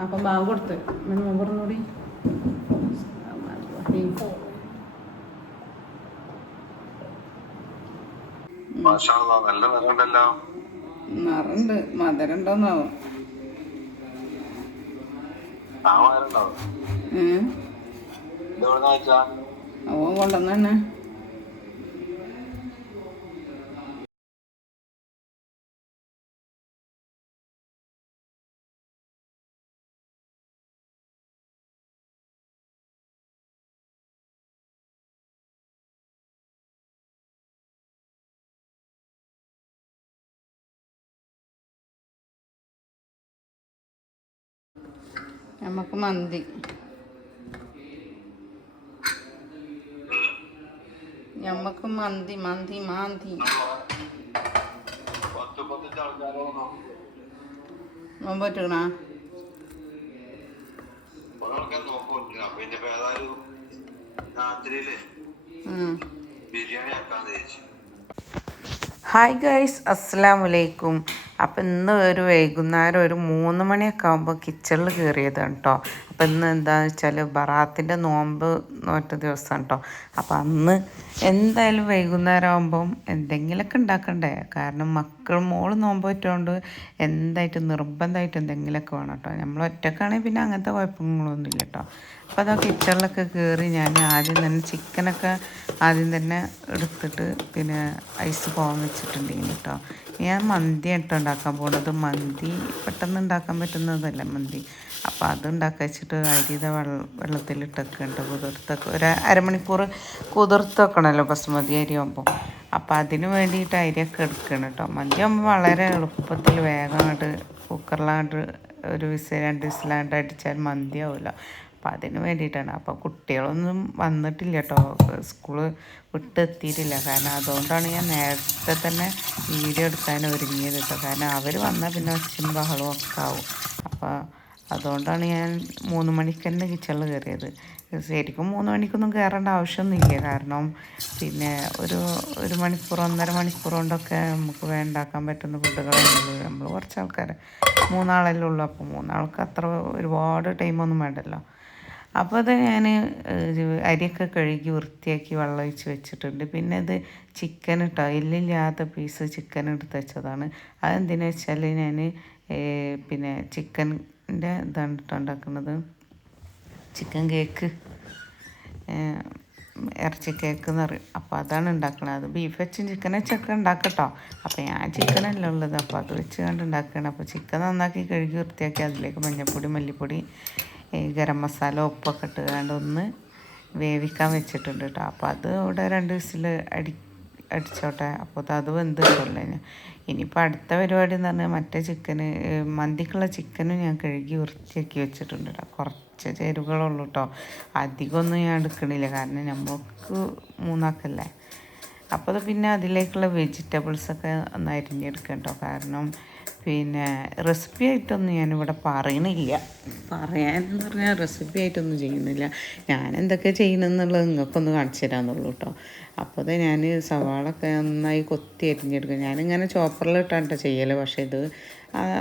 അപ്പം ബാങ്ക് കൊടുത്ത്. നല്ല നിറമുണ്ടല്ലോ നിറണ്ട് മധുരം ഉണ്ടോന്നാവും കൊണ്ടുവന്ന് നമുക്ക് മന്തി. നമുക്ക് മന്തി മന്തി മാന്തി. നോമ്പ് പറ്റണ ബിരിയാണി ആക്കാന്ന് വിചാരിച്ചു. ഹായ് ഗൈസ് അസ്സാം വലൈക്കും അപ്പം ഇന്ന് ഒരു വൈകുന്നേരം ഒരു മൂന്ന് മണിയൊക്കെ ആകുമ്പോൾ കിച്ചണിൽ കയറിയതാണ് കേട്ടോ അപ്പം ഇന്ന് എന്താണെന്ന് വെച്ചാൽ ബറാത്തിന്റെ നോമ്പ് നോറ്റ ദിവസമാണ് കേട്ടോ അപ്പം അന്ന് എന്തായാലും വൈകുന്നേരം ആകുമ്പം എന്തെങ്കിലുമൊക്കെ ഉണ്ടാക്കണ്ടേ കാരണം മക്കൾ മോൾ നോമ്പ് പറ്റുകൊണ്ട് എന്തായിട്ടും നിർബന്ധമായിട്ട് എന്തെങ്കിലുമൊക്കെ വേണം കേട്ടോ നമ്മൾ ഒറ്റക്കാണെങ്കിൽ പിന്നെ അങ്ങനത്തെ കുഴപ്പങ്ങളൊന്നുമില്ല കേട്ടോ അപ്പോൾ അതാ കിച്ചണിലൊക്കെ കയറി ഞാൻ ആദ്യം തന്നെ ചിക്കനൊക്കെ ആദ്യം തന്നെ എടുത്തിട്ട് പിന്നെ ഐസ് പോകാൻ വെച്ചിട്ടുണ്ടെങ്കിൽ കേട്ടോ ഞാൻ മന്തി കേട്ടോ ഉണ്ടാക്കാൻ പോകുന്നത് മന്തി പെട്ടെന്ന് ഉണ്ടാക്കാൻ പറ്റുന്നതല്ല മന്തി. അപ്പോൾ അത് ഉണ്ടാക്കി വെച്ചിട്ട് അരിത വെള്ള വെള്ളത്തിലിട്ടൊക്കെയുണ്ട് കുതിർത്തൊക്കെ ഒരു അരമണിക്കൂർ കുതിർത്ത് വെക്കണമല്ലോ ബസ്മതി അരി ആകുമ്പോൾ അപ്പോൾ അതിന് വേണ്ടിയിട്ട് അരിയൊക്കെ എടുക്കണം കേട്ടോ മന്തി ആകുമ്പോൾ വളരെ എളുപ്പത്തിൽ വേഗം അങ്ങോട്ട് കുക്കറിലാണ്ട് ഒരു വിസിൽ രണ്ട് വിസിലാണ്ട് അടിച്ചാൽ മന്തി അപ്പം അതിന് വേണ്ടിയിട്ടാണ്. അപ്പോൾ കുട്ടികളൊന്നും വന്നിട്ടില്ല കേട്ടോ സ്കൂൾ വിട്ടെത്തിയിട്ടില്ല. കാരണം അതുകൊണ്ടാണ് ഞാൻ നേരത്തെ തന്നെ വീഡിയോ എടുക്കാൻ ഒരുങ്ങിയത് കേട്ടോ കാരണം അവർ വന്നാൽ പിന്നെ ഒച്ചയും ബഹളവും ഒക്കെ ആവും. അപ്പോൾ അതുകൊണ്ടാണ് ഞാൻ മൂന്ന് മണിക്ക് തന്നെ കിച്ചണിൽ കയറിയത്. ശരിക്കും മൂന്ന് മണിക്കൊന്നും കയറേണ്ട ആവശ്യമൊന്നുമില്ല. കാരണം പിന്നെ ഒരു ഒരു മണിക്കൂർ ഒന്നര മണിക്കൂർ കൊണ്ടൊക്കെ നമുക്ക് ഉണ്ടാക്കാൻ പറ്റുന്ന ഫുഡുകളുള്ളൂ നമ്മൾ കുറച്ച് ആൾക്കാർ മൂന്നാളല്ലേ ഉള്ളൂ. അപ്പോൾ മൂന്നാൾക്ക് അത്ര ഒരുപാട് ടൈമൊന്നും വേണ്ടല്ലോ. അപ്പോൾ അത് ഞാൻ അരിയൊക്കെ കഴുകി വൃത്തിയാക്കി വെള്ളം ഒഴിച്ച് വെച്ചിട്ടുണ്ട്. പിന്നെ ഇത് ചിക്കൻ ഇട്ടോ എല്ലില്ലാത്ത പീസ് ചിക്കൻ എടുത്ത് വെച്ചതാണ്. അതെന്തിനു വെച്ചാൽ ഞാൻ പിന്നെ ചിക്കന്റെ ഇതാണ് ഇട്ടോ ഉണ്ടാക്കുന്നത്. ചിക്കൻ കേക്ക് ഇറച്ചി കേക്ക് എന്ന് പറയും. അപ്പോൾ അതാണ് ഉണ്ടാക്കുന്നത് അത് ബീഫ് വെച്ചും ചിക്കൻ വെച്ചൊക്കെ ഉണ്ടാക്കട്ടോ അപ്പോൾ ഞാൻ ചിക്കൻ അല്ല ഉള്ളത്. അപ്പോൾ അത് വെച്ച് കണ്ട് ഉണ്ടാക്കുകയാണ് അപ്പോൾ ചിക്കൻ നന്നാക്കി കഴുകി വൃത്തിയാക്കി അതിലേക്ക് മഞ്ഞൾപ്പൊടി മല്ലിപ്പൊടി ഗരം മസാല ഉപ്പൊക്കെ ഇട്ടുകൊണ്ട് ഒന്ന് വേവിക്കാൻ വെച്ചിട്ടുണ്ട് കേട്ടോ. അപ്പോൾ അത് ഇവിടെ രണ്ട് വിസിൽ അടി അടിച്ചോട്ടെ. അപ്പോൾ അത് വെന്ത് കിട്ടുമല്ലോ ഇനിയിപ്പോൾ അടുത്ത പരിപാടി എന്ന് പറഞ്ഞാൽ മറ്റേ ചിക്കന് മന്തിക്കുള്ള ചിക്കനും ഞാൻ കഴുകി വൃത്തിയാക്കി വെച്ചിട്ടുണ്ട് കേട്ടോ. കുറച്ച് ചേരുവകളുള്ളൂ കേട്ടോ. അധികമൊന്നും ഞാൻ എടുക്കണില്ല. കാരണം നമുക്ക് മൂന്നാക്കല്ലേ. അപ്പോൾ പിന്നെ അതിലേക്കുള്ള വെജിറ്റബിൾസൊക്കെ ഒന്ന് അരിഞ്ഞെടുക്കാം കേട്ടോ. കാരണം പിന്നെ റെസിപ്പി ആയിട്ടൊന്നും ഞാനിവിടെ പറയണില്ല. പറയാനെന്ന് പറഞ്ഞാൽ റെസിപ്പി ആയിട്ടൊന്നും ചെയ്യുന്നില്ല. ഞാൻ എന്തൊക്കെ ചെയ്യണമെന്നുള്ളത് നിങ്ങൾക്കൊന്ന് കാണിച്ചു തരാമെന്നുള്ളൂ കേട്ടോ. അപ്പോൾ അത് ഞാൻ സവാളൊക്കെ നന്നായി കൊത്തി അരിഞ്ഞെടുക്കും. ഞാനിങ്ങനെ ചോപ്പറിലിട്ടാണ് ചെയ്യൽ പക്ഷേ ഇത്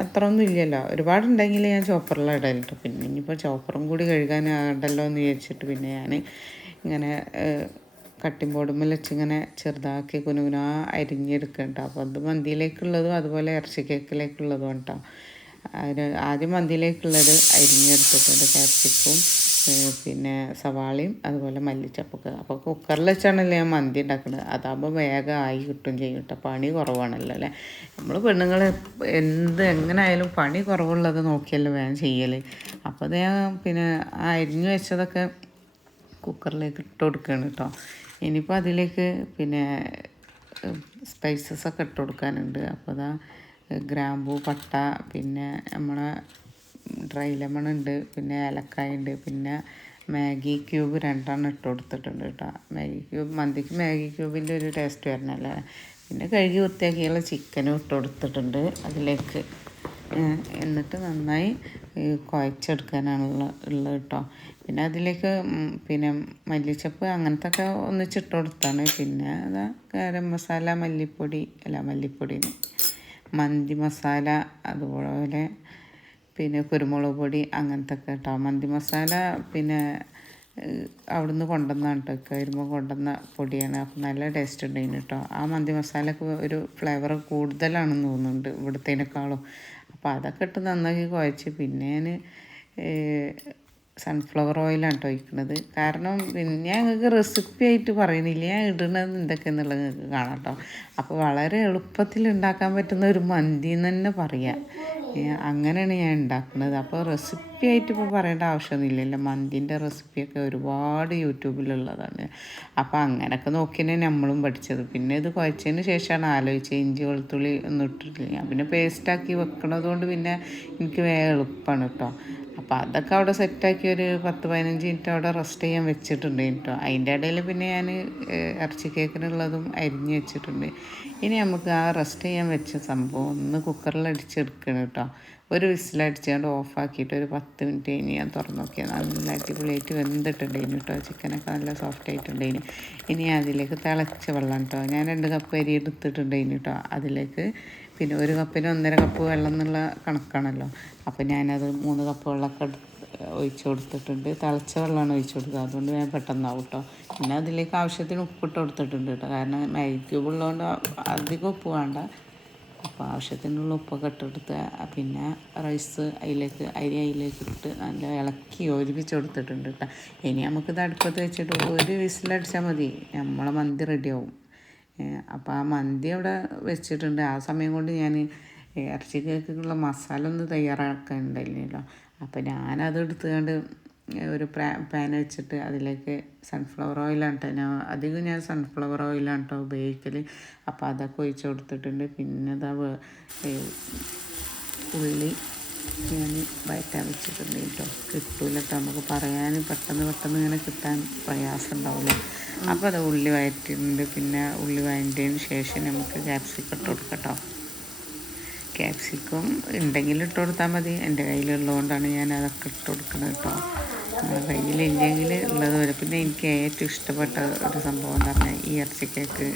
അത്ര ഒന്നും ഇല്ലല്ലോ. ഒരുപാടുണ്ടെങ്കിൽ ഞാൻ ചോപ്പറിലിടൽ കേട്ടോ പിന്നെ ഇനിയിപ്പോൾ ചോപ്പറും കൂടി കഴുകാനാണ്ടല്ലോ എന്ന് വിചാരിച്ചിട്ട് പിന്നെ ഞാൻ ഇങ്ങനെ കട്ടിംഗ് ബോർഡുമ്മൽ വെച്ചിങ്ങനെ ചെറുതാക്കി കുനുകുനാ അരിഞ്ഞെടുക്കണ്ട. അപ്പോൾ അത് മന്തിയിലേക്കുള്ളതും അതുപോലെ ഇറച്ചി കേക്കിലേക്കുള്ളതും കേട്ടോ അതിന് ആദ്യം മന്തിയിലേക്കുള്ളത് അരിഞ്ഞെടുത്തിട്ടുണ്ട് കാപ്സിക്കും പിന്നെ സവാളയും അതുപോലെ മല്ലിച്ചപ്പൊക്കെ. അപ്പോൾ കുക്കറിൽ വെച്ചാണല്ലോ ഞാൻ മന്തി ഉണ്ടാക്കുന്നത് അതാകുമ്പോൾ വേഗം ആയി കിട്ടും ചെയ്യും കേട്ടോ. പണി കുറവാണല്ലോ അല്ലേ? നമ്മൾ പെണ്ണുങ്ങൾ എന്ത് എങ്ങനെ ആയാലും പണി കുറവുള്ളത് നോക്കിയല്ലോ വേഗം ചെയ്യൽ അപ്പോൾ അത് ഞാൻ പിന്നെ അരിഞ്ഞു വെച്ചതൊക്കെ കുക്കറിലേക്ക് ഇട്ട് കൊടുക്കുകയാണ് കേട്ടോ. ഇനിയിപ്പോൾ അതിലേക്ക് പിന്നെ സ്പൈസസൊക്കെ ഇട്ട് കൊടുക്കാനുണ്ട്. അപ്പോൾ അതാ ഗ്രാമ്പൂ പട്ട പിന്നെ നമ്മളെ ഡ്രൈ ലെമൺ ഉണ്ട് പിന്നെ ഏലക്കായ ഉണ്ട് പിന്നെ മാഗി ക്യൂബ് രണ്ടെണ്ണം ഇട്ട് കൊടുത്തിട്ടുണ്ട് കേട്ടോ. മാഗി ക്യൂബ് മന്തിക്ക് മാഗി ക്യൂബിന്റെ ഒരു ടേസ്റ്റ് വരണല്ലേ? പിന്നെ കഴുകി വൃത്തിയാക്കിയുള്ള ചിക്കനും ഇട്ട് കൊടുത്തിട്ടുണ്ട് അതിലേക്ക്. എന്നിട്ട് നന്നായി കുഴച്ചെടുക്കാനാണുള്ള ഉള്ളത് കേട്ടോ. പിന്നെ അതിലേക്ക് പിന്നെ മല്ലിച്ചപ്പ് അങ്ങനത്തെ ഒക്കെ ഒന്നിച്ചിട്ട് കൊടുത്താണ് പിന്നെ അതാ ഗരം മസാല മല്ലിപ്പൊടി അല്ല മല്ലിപ്പൊടി മന്തി മസാല അതുപോലെ പിന്നെ കുരുമുളക് പൊടി അങ്ങനത്തെ ഒക്കെ കേട്ടോ മന്തി മസാല പിന്നെ അവിടുന്ന് കൊണ്ടുവന്നാണ് കേട്ടോ വരുമ്പോൾ കൊണ്ടുവന്ന പൊടിയാണ്. അപ്പം നല്ല ടേസ്റ്റ് ഉണ്ടായിരുന്നു കേട്ടോ ആ മന്തി മസാലക്ക് ഒരു ഫ്ലേവർ കൂടുതലാണെന്ന് തോന്നുന്നുണ്ട് ഇവിടുത്തേനേക്കാളും. അപ്പോൾ അതൊക്കെ ഇട്ട് നന്നാക്കി കുഴച്ച് പിന്നെ ഞാൻ സൺഫ്ലവർ ഓയിലാണ് കേട്ടോ ഒഴിക്കുന്നത് കാരണം ഞാൻ നിങ്ങൾക്ക് റെസിപ്പി ആയിട്ട് പറയുന്നില്ല ഞാൻ ഇടുന്നത് എന്തൊക്കെയെന്നുള്ളത് നിങ്ങൾക്ക് കാണാം കേട്ടോ അപ്പോൾ വളരെ എളുപ്പത്തിൽ ഉണ്ടാക്കാൻ പറ്റുന്ന ഒരു മന്തി എന്ന് തന്നെ പറയാം. അങ്ങനെയാണ് ഞാൻ ഉണ്ടാക്കുന്നത് അപ്പോൾ റെസിപ്പി ആയിട്ട് ഇപ്പോൾ പറയേണ്ട ആവശ്യമൊന്നുമില്ലല്ലോ. മന്തിന്റെ റെസിപ്പിയൊക്കെ ഒരുപാട് യൂട്യൂബിലുള്ളതാണ്. അപ്പോൾ അങ്ങനെയൊക്കെ നോക്കിയാണ് നമ്മളും പഠിച്ചത്. പിന്നെ ഇത് കുഴച്ചതിന് ശേഷമാണ് ആലോചിച്ചത് ഇഞ്ചി വെളുത്തുള്ളി ഒന്നും ഇട്ടിട്ടില്ല. ഞാൻ പിന്നെ പേസ്റ്റാക്കി വെക്കണത് കൊണ്ട് പിന്നെ എനിക്ക് വേഗം എളുപ്പമാണ് കേട്ടോ. അപ്പോൾ അതൊക്കെ അവിടെ സെറ്റാക്കി ഒരു പത്ത് പതിനഞ്ച് മിനിറ്റ് അവിടെ റെസ്റ്റ് ചെയ്യാൻ വെച്ചിട്ടുണ്ട് കേട്ടോ. അതിന്റെ ഇടയിൽ പിന്നെ ഞാൻ ഇറച്ചി കേക്കിനുള്ളതും അരിഞ്ഞ് വെച്ചിട്ടുണ്ട്. ഇനി നമുക്ക് ആ റെസ്റ്റ് ചെയ്യാൻ വെച്ച സംഭവം ഒന്ന് കുക്കറിൽ അടിച്ചെടുക്കണം കേട്ടോ. ഒരു വിസിലടിച്ചുകൊണ്ട് ഓഫാക്കിയിട്ട് ഒരു പത്ത് മിനിറ്റ് കഴിഞ്ഞ് ഞാൻ തുറന്ന് നോക്കിയാൽ നല്ല അടിപൊളിയായിട്ട് വെന്തിട്ടുണ്ടായിരുന്നു കേട്ടോ. ചിക്കനൊക്കെ നല്ല സോഫ്റ്റ് ആയിട്ടുണ്ടായിരുന്നു. ഇനി അതിലേക്ക് തിളച്ച വെള്ളം കേട്ടോ ഞാൻ രണ്ട് കപ്പ് അരി എടുത്തിട്ടുണ്ടായിരുന്നു കേട്ടോ അതിലേക്ക്. പിന്നെ ഒരു കപ്പിന് ഒന്നര കപ്പ് വെള്ളം എന്നുള്ള കണക്കാണല്ലോ. അപ്പോൾ ഞാനത് മൂന്ന് കപ്പ് വെള്ളമൊക്കെ ഒഴിച്ചു കൊടുത്തിട്ടുണ്ട്. തിളച്ച വെള്ളമാണ് ഒഴിച്ചു കൊടുക്കുക. അതുകൊണ്ട് ഞാൻ പെട്ടെന്നാവും കേട്ടോ പിന്നെ അതിലേക്ക് ആവശ്യത്തിന് ഉപ്പിട്ട് കൊടുത്തിട്ടുണ്ട് കേട്ടോ കാരണം മാഗി ക്യൂബ് ഉള്ളതുകൊണ്ട് അധികം ഉപ്പ് വേണ്ട. അപ്പോൾ ആവശ്യത്തിനുള്ള ഉപ്പൊക്കെ ഇട്ടെടുത്ത് പിന്നെ റൈസ് അതിലേക്ക് അരി അതിലേക്ക് ഇട്ട് നല്ല ഇളക്കി ഒരുമിച്ച് കൊടുത്തിട്ടുണ്ട് കേട്ടോ ഇനി നമുക്കിത് അടുപ്പത്ത് വെച്ചിട്ട് ഒരു വിസിലടിച്ചാൽ മതി. നമ്മളെ മന്തി റെഡിയാവും അപ്പോൾ ആ മന്തി അവിടെ വെച്ചിട്ടുണ്ട്. ആ സമയം കൊണ്ട് ഞാൻ ഇറച്ചി കേക്കുള്ള മസാല ഒന്ന് തയ്യാറാക്കാനുണ്ടായിരുന്നല്ലോ അപ്പോൾ ഞാനത് എടുത്തുകൊണ്ട് ഒരു പാൻ വെച്ചിട്ട് അതിലേക്ക് സൺഫ്ലവർ ഓയിലാണ് കേട്ടോ ഞാൻ അധികം ഞാൻ സൺഫ്ലവർ ഓയിലാണ് കേട്ടോ ഉപയോഗിക്കൽ അപ്പോൾ അതൊക്കെ ഒഴിച്ച് കൊടുത്തിട്ടുണ്ട്. പിന്നെ അതാ ഉള്ളി ഞാൻ വയറ്റാൻ വെച്ചിട്ടുണ്ട് കേട്ടോ കിട്ടൂല കേട്ടോ നമുക്ക് പറയാൻ പെട്ടെന്ന് പെട്ടെന്ന് ഇങ്ങനെ കിട്ടാൻ പ്രയാസം ഉണ്ടാവില്ല അപ്പോൾ അത് ഉള്ളി വയറ്റിയിട്ടുണ്ട് പിന്നെ ഉള്ളി വയറ്റിയതിന് ശേഷം നമുക്ക് ക്യാപ്സിക്കം ഇട്ട് കൊടുക്കട്ടോ കേട്ടോ ക്യാപ്സിക്കം ഉണ്ടെങ്കിൽ ഇട്ട് കൊടുത്താൽ മതി. എന്റെ കയ്യിലുള്ളതുകൊണ്ടാണ് ഞാൻ അതൊക്കെ ഇട്ട് കൊടുക്കുന്നത് കേട്ടോ കയ്യിലില്ലെങ്കിൽ ഉള്ളത് വരും പിന്നെ എനിക്ക് ഏറ്റവും ഇഷ്ടപ്പെട്ട ഒരു സംഭവം എന്ന് പറഞ്ഞാൽ ഈ ഇറച്ചി കേക്ക്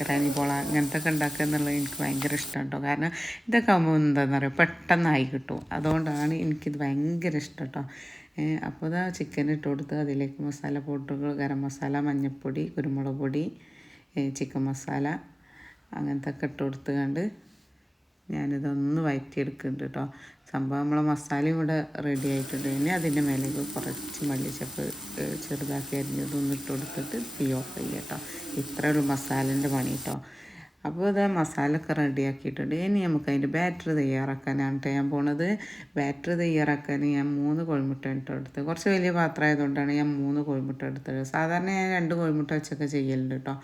ഇറാനി പോള അങ്ങനത്തെ ഒക്കെ ഉണ്ടാക്കുക എന്നുള്ളത് എനിക്ക് ഭയങ്കര ഇഷ്ടമാണ് കേട്ടോ കാരണം ഇതൊക്കെ ആകുമ്പോൾ എന്താണെന്ന് പറയുക പെട്ടെന്നായി കിട്ടും. അതുകൊണ്ടാണ് എനിക്കിത് ഭയങ്കര ഇഷ്ടം കേട്ടോ അപ്പോൾ ഇതാ ചിക്കൻ ഇട്ട് കൊടുത്ത് അതിലേക്ക് മസാല പൊട്ടുകൾ ഗരം മസാല മഞ്ഞൾപ്പൊടി കുരുമുളക് പൊടി ചിക്കൻ മസാല അങ്ങനത്തെ ഒക്കെ ഇട്ട് കൊടുത്ത് കണ്ട് ഞാനിതൊന്ന് വഴറ്റിയെടുക്കുന്നുണ്ട് കേട്ടോ സംഭവം നമ്മളെ മസാലയും ഇവിടെ റെഡി ആയിട്ടുണ്ട്. ഇനി അതിന്റെ മേലേക്ക് കുറച്ച് മല്ലിച്ചപ്പ് ചെറുതാക്കി അരിഞ്ഞത് അരിഞ്ഞതൊന്ന് ഇട്ട് കൊടുത്തിട്ട് തീ ഓഫ് ചെയ്യുക കേട്ടോ. ഇത്രയേ ഉള്ളൂ മസാലേന്റെ പണി കേട്ടോ. അപ്പോൾ ഇത് മസാല ഒക്കെ റെഡിയാക്കിയിട്ടുണ്ട് ഇനി നമുക്ക് അതിന്റെ ബാറ്റർ തയ്യാറാക്കാനാണ് കേട്ടോ ഞാൻ പോണത്. ബാറ്റർ തയ്യാറാക്കാൻ ഞാൻ മൂന്ന് കോഴിമുട്ട എടുത്ത് കുറച്ച് വലിയ പാത്രം ആയതുകൊണ്ടാണ് ഞാൻ മൂന്ന് കോഴിമുട്ട എടുത്തത്. സാധാരണ ഞാൻ രണ്ട് കോഴിമുട്ട വെച്ചൊക്കെ ചെയ്യലുണ്ട് കേട്ടോ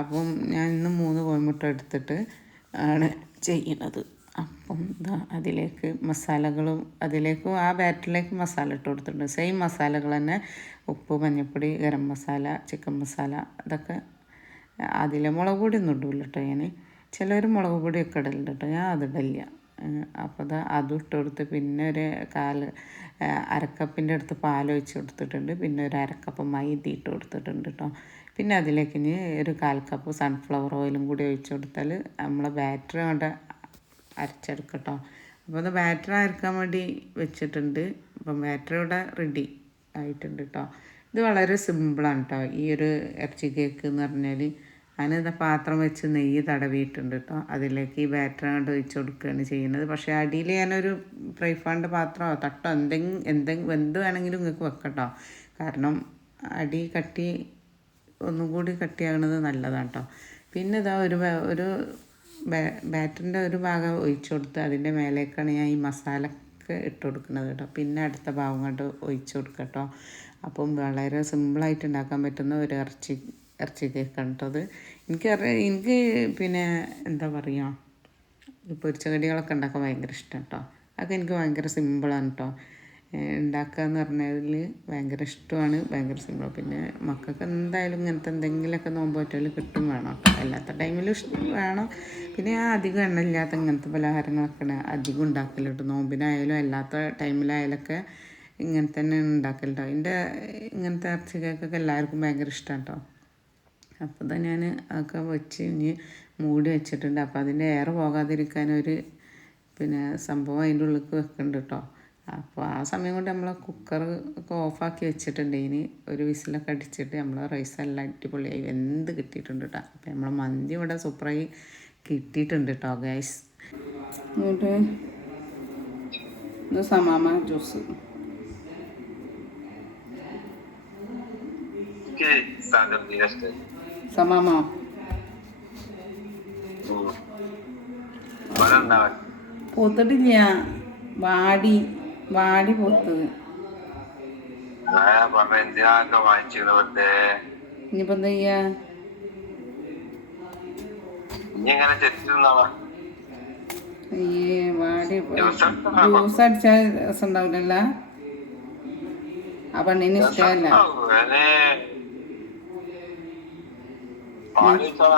അപ്പം ഞാൻ ഇന്ന് മൂന്ന് കോഴിമുട്ട എടുത്തിട്ട് ആണ് ചെയ്യുന്നത് അപ്പം ഇതാ അതിലേക്ക് മസാലകളും അതിലേക്ക് ആ ബാറ്ററിലേക്ക് മസാല ഇട്ട് കൊടുത്തിട്ടുണ്ട്. സെയിം മസാലകൾ തന്നെ ഉപ്പ് മഞ്ഞൾപ്പൊടി ഗരം മസാല ചിക്കൻ മസാല അതൊക്കെ അതിലെ മുളക് പൊടി ഒന്നും ഇടില്ല കേട്ടോ ഞാൻ ചിലർ മുളക് പൊടിയൊക്കെ ഇടലുണ്ട് കേട്ടോ ഞാൻ അതിടില്ല അപ്പോൾ അത് അതും ഇട്ട് കൊടുത്ത് പിന്നെ ഒരു കാൽ അരക്കപ്പിന്റെ അടുത്ത് പാൽ ഒഴിച്ച് കൊടുത്തിട്ടുണ്ട്. പിന്നെ ഒരു അരക്കപ്പ് മൈദ ഇട്ട് കൊടുത്തിട്ടുണ്ട് കേട്ടോ പിന്നെ അതിലേക്ക് ഇനി ഒരു കാൽ കപ്പ് സൺഫ്ലവർ ഓയിലും കൂടി ഒഴിച്ച് കൊടുത്താൽ നമ്മളെ ബാറ്ററി കൊണ്ട് അരച്ചെടുക്കട്ടോ. അപ്പോൾ അത് ബാറ്റർ അരക്കാൻ വേണ്ടി വെച്ചിട്ടുണ്ട്. അപ്പം ബാറ്റർ ഇവിടെ റെഡി ആയിട്ടുണ്ട് കേട്ടോ ഇത് വളരെ സിമ്പിളാണ് കേട്ടോ ഈ ഒരു ഇറച്ചി കേക്ക് എന്ന് പറഞ്ഞാൽ അതിന് പാത്രം വെച്ച് നെയ്യ് തടവിയിട്ടുണ്ട് കേട്ടോ അതിലേക്ക് ഈ ബാറ്റർ കൊണ്ട് ഒഴിച്ച് കൊടുക്കുകയാണ് ചെയ്യുന്നത്. പക്ഷേ അടിയിൽ ഞാനൊരു ഫ്രൈ പാന്റെ പാത്രമോ തട്ടോ എന്തെങ്കിലും എന്തെങ്കിലും എന്ത് വേണമെങ്കിലും നിങ്ങൾക്ക് വെക്കട്ടോ കാരണം അടി കട്ടി ഒന്നും കൂടി കട്ടിയാകുന്നത് നല്ലതാണ് കേട്ടോ പിന്നെ ഇതാ ഒരു ഒരു ബാറ്ററിന്റെ ഒരു ഭാഗം ഒഴിച്ചു കൊടുത്ത് അതിന്റെ മേലേക്കാണ് ഞാൻ ഈ മസാല ഇട്ട് കൊടുക്കുന്നത് കേട്ടോ. പിന്നെ അടുത്ത ഭാഗം കൊണ്ട് ഒഴിച്ചു കൊടുക്കുക കേട്ടോ. അപ്പം വളരെ സിമ്പിളായിട്ട് ഉണ്ടാക്കാൻ പറ്റുന്ന ഒരു ഇറച്ചി ഇറച്ചി കേക്കാണ് കേട്ടോ അത്. എനിക്ക് എനിക്ക് പിന്നെ എന്താ പറയുക ഈ പൊരിച്ച കടികളൊക്കെ ഉണ്ടാക്കാൻ ഭയങ്കര ഇഷ്ടം കേട്ടോ. അതൊക്കെ എനിക്ക് ഭയങ്കര സിമ്പിളാണ് കേട്ടോ. ഉണ്ടാക്കുക എന്ന് പറഞ്ഞതിൽ ഭയങ്കര ഇഷ്ടമാണ് ഭയങ്കര സിമ്പിൾ പിന്നെ മക്കൾക്ക് എന്തായാലും ഇങ്ങനത്തെ എന്തെങ്കിലുമൊക്കെ നോമ്പ് പറ്റൽ കിട്ടും വേണം. അല്ലാത്ത ടൈമിലും ഇഷ്ടം വേണം. പിന്നെ ഞാൻ അധികം എണ്ണയില്ലാത്ത ഇങ്ങനത്തെ പലഹാരങ്ങളൊക്കെ അധികം ഉണ്ടാക്കലുണ്ട് നോമ്പിനായാലും അല്ലാത്ത ടൈമിലായാലൊക്കെ ഇങ്ങനെ തന്നെ ഉണ്ടാക്കലുണ്ടോ എന്റെ ഇങ്ങനത്തെ ഇറച്ചി എല്ലാവർക്കും ഭയങ്കര ഇഷ്ടമാണ് കേട്ടോ അപ്പോൾ തന്നെ ഞാൻ അതൊക്കെ വെച്ച് ഇനി മൂടി വെച്ചിട്ടുണ്ട്. അപ്പോൾ അതിന്റെ എയർ പോകാതിരിക്കാൻ ഒരു പിന്നെ സംഭവം അതിന്റെ ഉള്ളിലേക്ക് വെക്കുന്നുണ്ട് കേട്ടോ അപ്പോൾ ആ സമയം കൊണ്ട് നമ്മൾ കുക്കർ ഒക്കെ ഓഫാക്കി വെച്ചിട്ടുണ്ട്. ഇനി ഒരു വിസിലൊക്കെ അടിച്ചിട്ട് നമ്മൾ റൈസ് എല്ലാം അടിപൊളിയായി. എന്ത് കിട്ടിയിട്ടുണ്ട് കേട്ടോ അപ്പോൾ നമ്മൾ മന്തി ഇവിടെ സൂപ്പറായി കിട്ടിയിട്ടുണ്ട് കേട്ടോ ഗൈസ് എന്നിട്ട് ഇത് സമാമ ജ്യൂസ് സമാമ? പൂത്തിട്ടില്ല. വാടി. വാടി പോത്തത് ഇനിയിപ്പോ എന്താ ചെയ്യാ? ഇനി അയ്യേ വാടി ജ്യൂസ് അടിച്ചാ ജ്യൂസ് അടിച്ചാൽ രസം ഉണ്ടാവില്ലല്ല ആ പെണ്ണിന് ഇഷ്ടമല്ല. വേനെ പാൽ വെച്ചാ.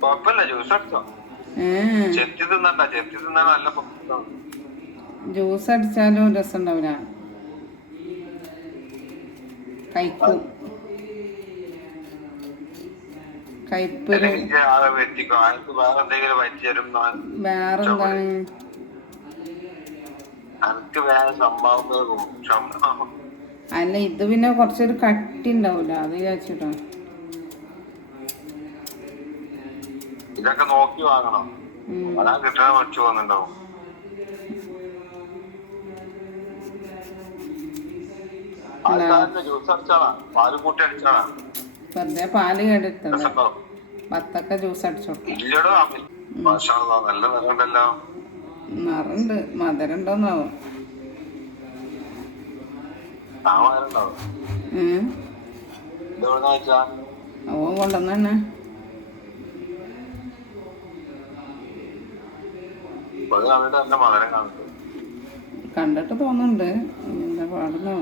കുഴപ്പമില്ല ജ്യൂസ് അടിച്ചോ. ജ്യൂസ് അടിച്ചാലും രസമുണ്ടാവില്ല. വയറ്റി തരും വേറെന്താണ്? അല്ല ഇത് പിന്നെ കുറച്ചൊരു കട്ടി ഉണ്ടാവില്ല അത് വിചാരിച്ചിട്ടോ. ഇതൊക്കെ നോക്കി വാങ്ങണം. അതാ കിട്ടാൻ മറ്റു വന്നിണ്ടാവും വെറുതെ പാൽ കേടെടുത്തത് വത്തക്ക ജ്യൂസ് അടിച്ചോട്ടെ. നല്ല നിറണ്ട് മധുരം ഉണ്ടോന്നാവും അവൻ കൊണ്ടുവന്നെ അത് കണ്ടിട്ട് കണ്ടിട്ട് തോന്നുന്നുണ്ട്. എന്താ പാടുന്നു?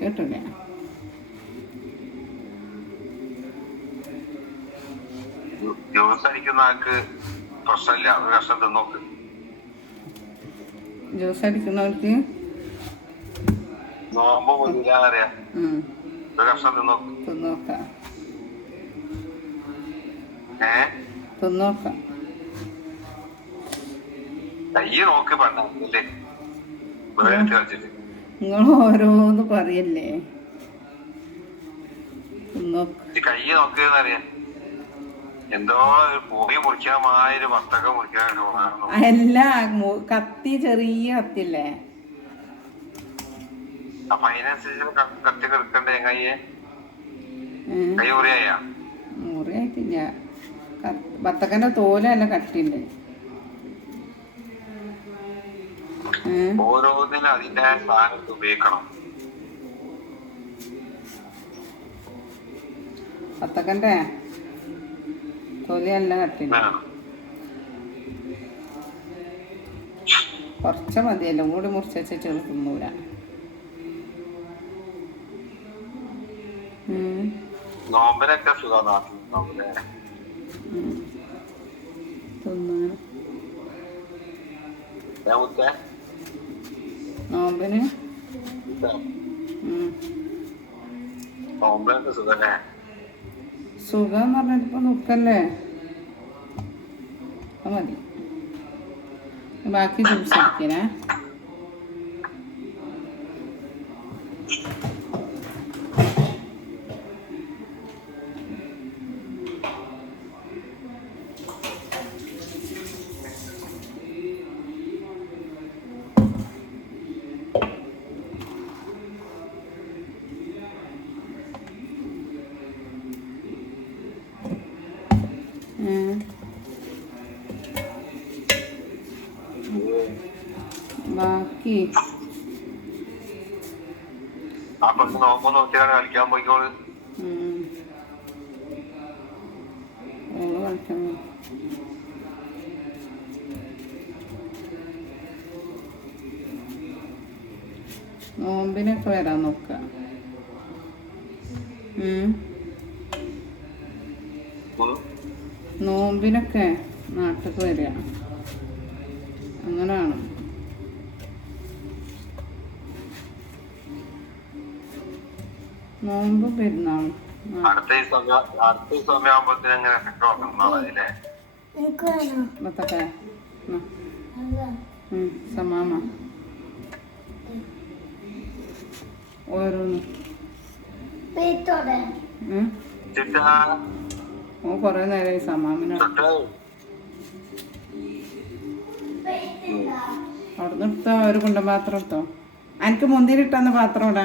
കേട്ടില്ല. ജ്യൂസ് അടിക്കുന്ന ആൾക്ക് പ്രശ്നമില്ല. തിന്നോക്ക്. ജ്യൂസ് അടിക്കുന്നവർക്ക്? നോമ്പ് ഒരു തിന്നോക്ക്. തിന്നോക്കാം. ഏ? തിന്നോക്കാം നിങ്ങൾ ഓരോന്ന് പറയല്ലേ? എന്തോ മുറിക്കാൻ മാതിരി വത്തക്ക അല്ല കത്തി ചെറിയ കത്തില്ലേ അപ്പൊ അതിനനുസരിച്ച് കത്തി കിടക്കണ്ടേ കയ്യെ ഏഹ് കൈ മുറിയായ? മുറിയായിട്ടില്ല. കത്ത്- വത്തക്കന്റെ തോലല്ല കട്ടിണ്ട്. ഓരോന്നിനും അതിന്റെ സാധനത്ത് ഉപയോഗിക്കണം. വത്തക്കന്റെ തൊലിയല്ല കട്ടിണ്ട്. കൊറച്ച മതിയല്ലോ കൂടി മുറിച്ച് വെച്ചിട്ട് തിന്നൂല. നോമ്പിനൊക്കെ സുഖം നാട്ടിൽ നോമ്പിനെ? മുത്തേ നോമ്പിന്? സുഖം എന്ന് പറഞ്ഞാൽ ഇപ്പൊ മതി. ബാക്കി ജ്യൂസ് അടിക്കണേ ബാക്കി. കളിക്കാൻ പോയിക്കോൾ. നോമ്പിനൊക്കെ വരാൻ നോക്ക. നോമ്പിനൊക്കെ നാട്ടിൽ വരിക. അങ്ങനെയാണ്. നോമ്പ് പെരുന്നാളും സമാമ ഓരോന്ന്. ഓ കൊറേ നേരമായി സമാമിന. അവിടുന്ന് എടുത്തോ? ഒരു കുണ്ട പാത്രം എടുത്തോ? എനിക്ക് മുന്തിരിട്ടന്ന പാത്രം ഇടാ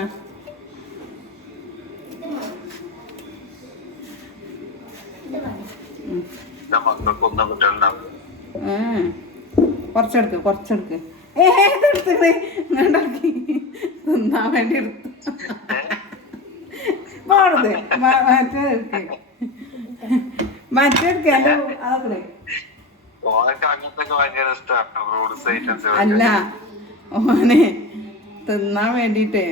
കൊറച്ചെടുക്ക് കൊറച്ചെടുക്ക് കുട്ടികളുണ്ടാവില്ല കുറച്ചെടുക്ക് കുറച്ചെടുക്ക്. ഏ എടുത്തിട്ട് ഇങ്ങോട്ടാക്കി തിന്നാൻ വേണ്ടി എടുത്തു. പോണത് മറ്റേതെടുക്ക് മറ്റെടുക്ക് അല്ല ഓനെ തിന്നാൻ വേണ്ടിട്ടേ.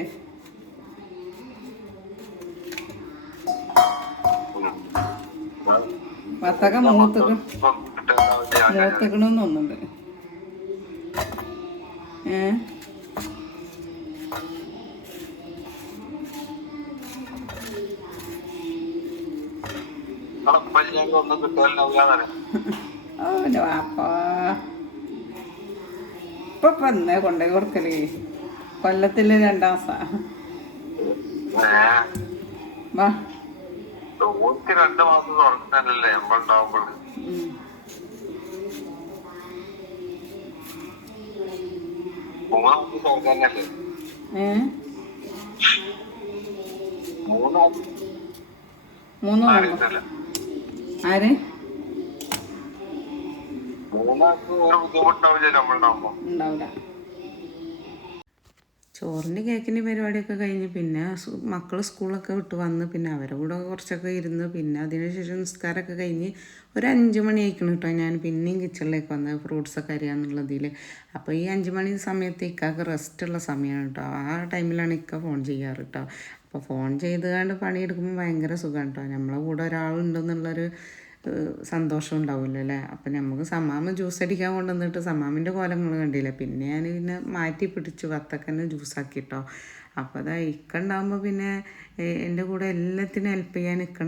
വത്തക്ക മൂത്തക്ക് മൂത്തക്കണമെന്നൊന്നുണ്ട് തോന്നുന്നുണ്ട്. ഏ ഒന്നും കിട്ടാനില്ലാന്നറിയാം ഓ എന്റെ വാപ്പാ. ഇപ്പൊ ഇപ്പൊ എന്നേ കൊണ്ടുപോയി കൊടുക്കൽ. കൊല്ലത്തിൽ രണ്ടാം ഏഹ് വാ. ഓർക്ക് രണ്ട് മാസം തുറക്കുന്നല്ലേ നമ്മളുണ്ടാവുമ്പോൾ ഉം. മൂന്ന് മാസം തുറക്കാനല്ലേ ഏ മൂന്ന് മാസം മൂന്ന് നോമ്പ് അറിയത്തില്ല ആര്? ഉണ്ടാവില്ല. ചോറിന്റെ കേക്കിന്റെ പരിപാടിയൊക്കെ കഴിഞ്ഞ് പിന്നെ മക്കൾ സ്കൂളൊക്കെ വിട്ട് വന്ന് പിന്നെ അവരുടെ കൂടെ കുറച്ചൊക്കെ ഇരുന്ന് പിന്നെ അതിനുശേഷം നിസ്കാരമൊക്കെ കഴിഞ്ഞ് ഒരു അഞ്ച് മണി ആയിക്കണം കേട്ടോ ഞാൻ പിന്നെയും കിച്ചണിലേക്ക് വന്ന് ഫ്രൂട്ട്സൊക്കെ അറിയാമെന്നുള്ളതിൽ അപ്പോൾ ഈ അഞ്ച് മണി സമയത്ത് ഇക്കാക്ക് റെസ്റ്റ് ഉള്ള സമയമാണ് കേട്ടോ. ആ ടൈമിലാണ് ഇക്ക ഫോൺ ചെയ്യാറ് കേട്ടോ. അപ്പോൾ ഫോൺ ചെയ്ത് കണ്ട് പണിയെടുക്കുമ്പോൾ ഭയങ്കര സുഖമാണ് കേട്ടോ നമ്മളെ കൂടെ ഒരാളുണ്ടെന്നുള്ളൊരു സന്തോഷം ഉണ്ടാവില്ല അല്ലേ? അപ്പം നമുക്ക് സമാമ ജ്യൂസ് അടിക്കാൻ കൊണ്ടുവന്നിട്ട് സമാമിന്റെ കോലങ്ങൾ കണ്ടില്ല? പിന്നെ ഞാൻ പിന്നെ മാറ്റി പിടിച്ച് വത്തക്കന്നെ ജ്യൂസാക്കി കേട്ടോ അപ്പോൾ അതാ ഇക്ക ഉണ്ടാകുമ്പോൾ പിന്നെ എന്റെ കൂടെ എല്ലാത്തിനും ഹെൽപ്പ് ചെയ്യാൻ ഇക്ക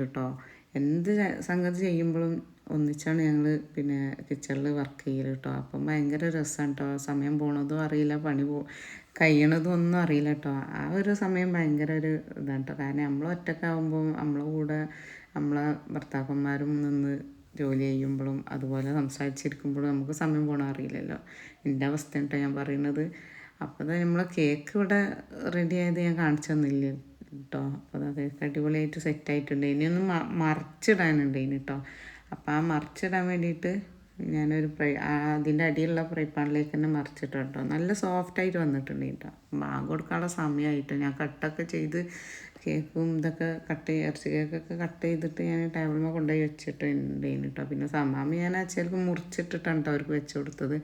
കേട്ടോ എന്ത് സംഗതി ചെയ്യുമ്പോഴും ഒന്നിച്ചാണ് ഞങ്ങൾ പിന്നെ കിച്ചണിൽ വർക്ക് ചെയ്യൽ കേട്ടോ അപ്പം ഭയങ്കര രസമാണ് കേട്ടോ സമയം പോണതും അറിയില്ല പണി പോ കഴിയണതും ഒന്നും അറിയില്ല കേട്ടോ ആ ഒരു സമയം ഭയങ്കര ഒരു ഇതാണ് കേട്ടോ കാരണം നമ്മൾ ഒറ്റക്കാവുമ്പോൾ നമ്മളെ കൂടെ നമ്മളെ ഭർത്താക്കന്മാരും നിന്ന് ജോലി ചെയ്യുമ്പോഴും അതുപോലെ സംസാരിച്ചിരിക്കുമ്പോഴും നമുക്ക് സമയം പോകണം അറിയില്ലല്ലോ. എന്റെ അവസ്ഥ കേട്ടോ ഞാൻ പറയുന്നത് അപ്പോൾ നമ്മളെ കേക്ക് ഇവിടെ റെഡി ആയത് ഞാൻ കാണിച്ചു തന്നില്ല കേട്ടോ അപ്പോൾ അത് കേക്ക് അടിപൊളിയായിട്ട് സെറ്റായിട്ടുണ്ട് ഇനിയൊന്ന് മറിച്ചിടാനുണ്ട് ഇനി കേട്ടോ അപ്പോൾ ആ മറിച്ചിടാൻ വേണ്ടിയിട്ട് ഞാനൊരു അതിന്റെ അടിയിലുള്ള ഫ്രൈ പാനിലേക്ക് തന്നെ മറിച്ചിട്ട് കേട്ടോ നല്ല സോഫ്റ്റായിട്ട് വന്നിട്ടുണ്ട് കേട്ടോ. ബാങ്ക് കൊടുക്കാനുള്ള സമയമായിട്ട് ഞാൻ കട്ടൊക്കെ ചെയ്ത് കേക്കും ഇതൊക്കെ കട്ട് ഇറച്ചി കേക്കൊക്കെ കട്ട് ചെയ്തിട്ട് ഞാൻ ടേബിളിൽ കൊണ്ടുപോയി വെച്ചിട്ടുണ്ട് കേട്ടോ. പിന്നെ സമാമി ഞാൻ അച്ഛർക്ക് മുറിച്ചിട്ടിട്ടാണ് കേട്ടോ അവർക്ക് വെച്ച് കൊടുത്തത്.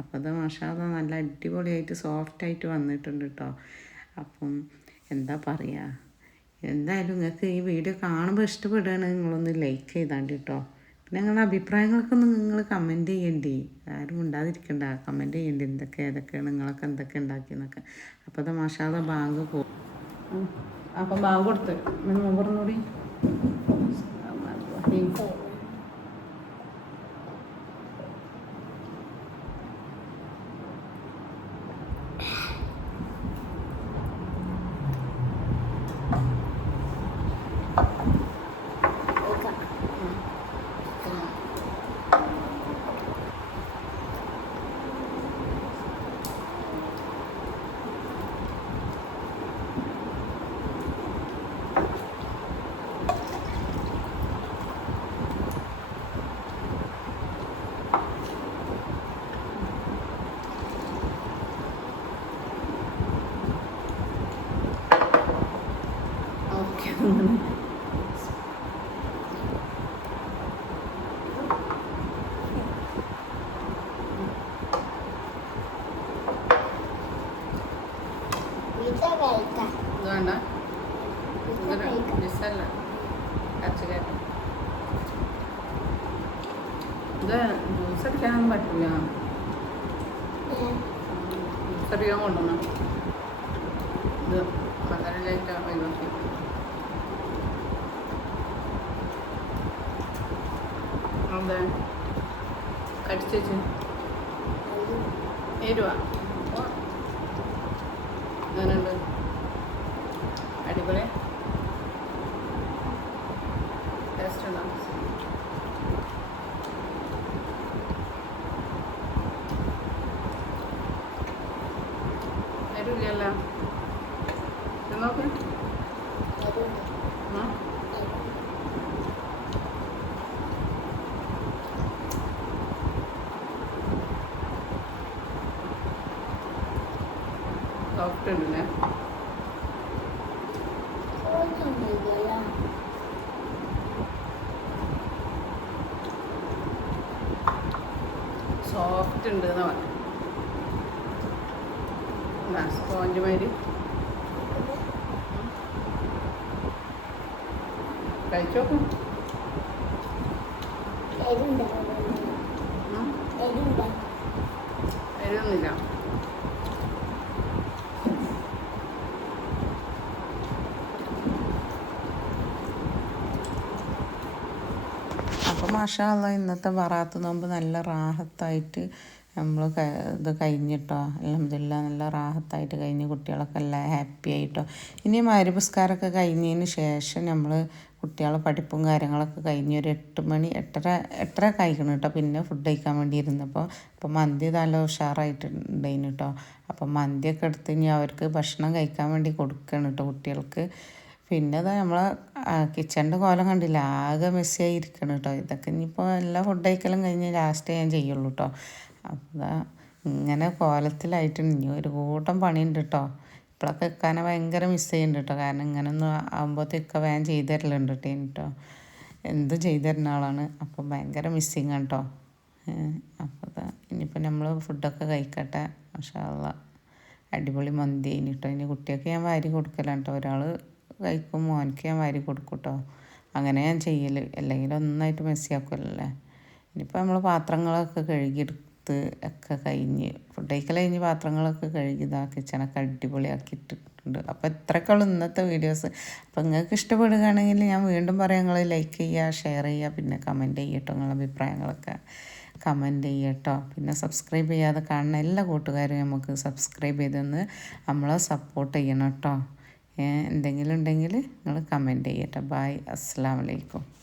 അപ്പോൾ അത് മഷാദ നല്ല അടിപൊളിയായിട്ട് സോഫ്റ്റായിട്ട് വന്നിട്ടുണ്ട് കേട്ടോ. അപ്പം എന്താ പറയുക എന്തായാലും നിങ്ങൾക്ക് ഈ വീഡിയോ കാണുമ്പോൾ ഇഷ്ടപ്പെടുകയാണെങ്കിൽ നിങ്ങളൊന്ന് ലൈക്ക് ചെയ്താണ്ട് കേട്ടോ. നിങ്ങളുടെ അഭിപ്രായങ്ങളൊക്കെ ഒന്ന് നിങ്ങൾ കമന്റ് ചെയ്യണ്ടേ? ആരും ഉണ്ടാതിരിക്കണ്ട കമന്റ് ചെയ്യണ്ടേ? എന്തൊക്കെ ഏതൊക്കെയാണ് നിങ്ങളൊക്കെ എന്തൊക്കെ ഉണ്ടാക്കിയെന്നൊക്കെ അപ്പോൾ അത് മാഷാദ ബാങ്ക് പോകും അപ്പം ബാങ്ക് കൊടുത്ത്. പറഞ്ഞൂടി. വേഗം കൊണ്ടുവന്നു. ഇത് വളരെ ലൈറ്റാണ് ഒഴിവാക്കി അതെ കടിച്ചേച്ച് എരുവാ സോഫ്റ്റ് ഉണ്ടല്ലേ സോഫ്റ്റ് ഉണ്ട് എന്നാ കഴിച്ചോക്കും എഴുതുന്നില്ല അപ്പോൾ മാഷാല്ല ഇന്നത്തെ വറാത്ത് നോമ്പ് നല്ല റാഹത്തായിട്ട് നമ്മൾ ഇത് കഴിഞ്ഞിട്ടോ അലഹമില്ല നല്ല റാഹത്തായിട്ട് കഴിഞ്ഞ് കുട്ടികളൊക്കെ എല്ലാം ഹാപ്പി ആയിട്ടോ. ഇനി മരുപുസ്കാരമൊക്കെ കഴിഞ്ഞതിന് ശേഷം നമ്മൾ കുട്ടികളെ പഠിപ്പും കാര്യങ്ങളൊക്കെ കഴിഞ്ഞ് ഒരു എട്ട് മണി എട്ടര എട്ടര കഴിക്കണം കേട്ടോ പിന്നെ ഫുഡ് കഴിക്കാൻ വേണ്ടി ഇരുന്നപ്പോൾ അപ്പോൾ മന്തി നല്ല ഉഷാറായിട്ടുണ്ടായിന് കേട്ടോ അപ്പോൾ മന്തിയൊക്കെ എടുത്ത് ഇനി അവർക്ക് ഭക്ഷണം കഴിക്കാൻ വേണ്ടി കൊടുക്കണം കേട്ടോ കുട്ടികൾക്ക്. പിന്നെ അതാ നമ്മളെ കിച്ചണിന്റെ കോലം കണ്ടില്ല ആകെ മെസ്സിയായി ഇരിക്കണം കേട്ടോ ഇതൊക്കെ ഇനിയിപ്പോൾ എല്ലാ ഫുഡ് കഴിക്കലും കഴിഞ്ഞ് ലാസ്റ്റ് ഞാൻ ചെയ്യുള്ളൂ കേട്ടോ അപ്പോൾ ഇങ്ങനെ കോലത്തിലായിട്ട് ഇനി ഒരു കൂട്ടം പണിയുണ്ട് കേട്ടോ ഇപ്പോഴൊക്കെ ഇക്കാനെ ഭയങ്കര മിസ് ചെയ്യുന്നുണ്ട് കേട്ടോ കാരണം ഇങ്ങനെ ഒന്നും ആകുമ്പോഴത്തേക്ക് വേഗം ചെയ്തു തരലുണ്ട് കേട്ടോ കേട്ടോ എന്ത് ചെയ്തു തരുന്ന ആളാണ്. അപ്പം ഭയങ്കര മിസ്സിങ് കേട്ടോ അപ്പോൾ ഇനിയിപ്പോൾ നമ്മൾ ഫുഡൊക്കെ കഴിക്കട്ടെ. പക്ഷേ അടിപൊളി മന്തി കഴിഞ്ഞിട്ടോ ഇനി കുട്ടിയൊക്കെ ഞാൻ വാരി കൊടുക്കലാണ് കേട്ടോ ഒരാൾ കഴിക്കും. മോനക്ക് ഞാൻ വാരി കൊടുക്കും കേട്ടോ അങ്ങനെ ഞാൻ ചെയ്യൽ അല്ലെങ്കിൽ ഒന്നായിട്ട് മെസ്സിയാക്കുമല്ലേ ഇനിയിപ്പോൾ നമ്മൾ പാത്രങ്ങളൊക്കെ കഴുകിയെടുത്ത് ഒക്കെ കഴിഞ്ഞ് ഫുഡ് കഴിക്കൽ കഴിഞ്ഞ് പാത്രങ്ങളൊക്കെ കഴുകി ഇതാ കിച്ചണൊക്കെ അടിപൊളിയാക്കി അപ്പോൾ ഇത്രയൊക്കെ ഉള്ളൂ ഇന്നത്തെ വീഡിയോസ് അപ്പോൾ നിങ്ങൾക്ക് ഇഷ്ടപ്പെടുകയാണെങ്കിൽ ഞാൻ വീണ്ടും പറയാം. നിങ്ങൾ ലൈക്ക് ചെയ്യുക ഷെയർ ചെയ്യുക പിന്നെ കമന്റ് ചെയ്യട്ടോ നിങ്ങളുടെ അഭിപ്രായങ്ങളൊക്കെ. കമന്റ് ചെയ്യട്ടോ. പിന്നെ സബ്സ്ക്രൈബ് ചെയ്യാതെ കാണുന്ന എല്ലാ കൂട്ടുകാരും നമുക്ക് സബ്സ്ക്രൈബ് ചെയ്തൊന്ന് നമ്മളെ സപ്പോർട്ട് ചെയ്യണം കേട്ടോ എന്തെങ്കിലും ഉണ്ടെങ്കിൽ നിങ്ങൾ കമന്റ് ചെയ്യട്ടെ ബായ് അസ്സാം വലൈക്കും